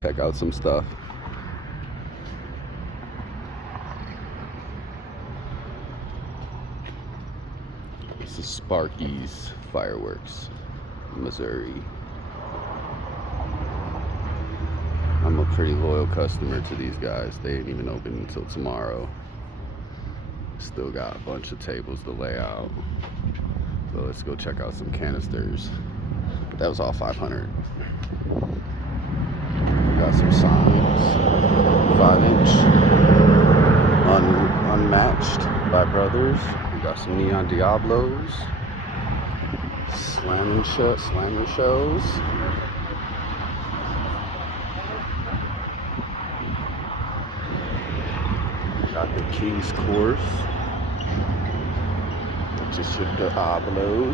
Check out some stuff. This is Sparkies Fireworks, Missouri. I'm a pretty loyal customer to these guys. They ain't even open until tomorrow. Still got a bunch of tables to lay out. So let's go check out some canisters. But that was all 500. Got some signs, 5-inch, unmatched by brothers. We got some neon Diablos, slamming shows. Got the King's Course, which is your Diablos.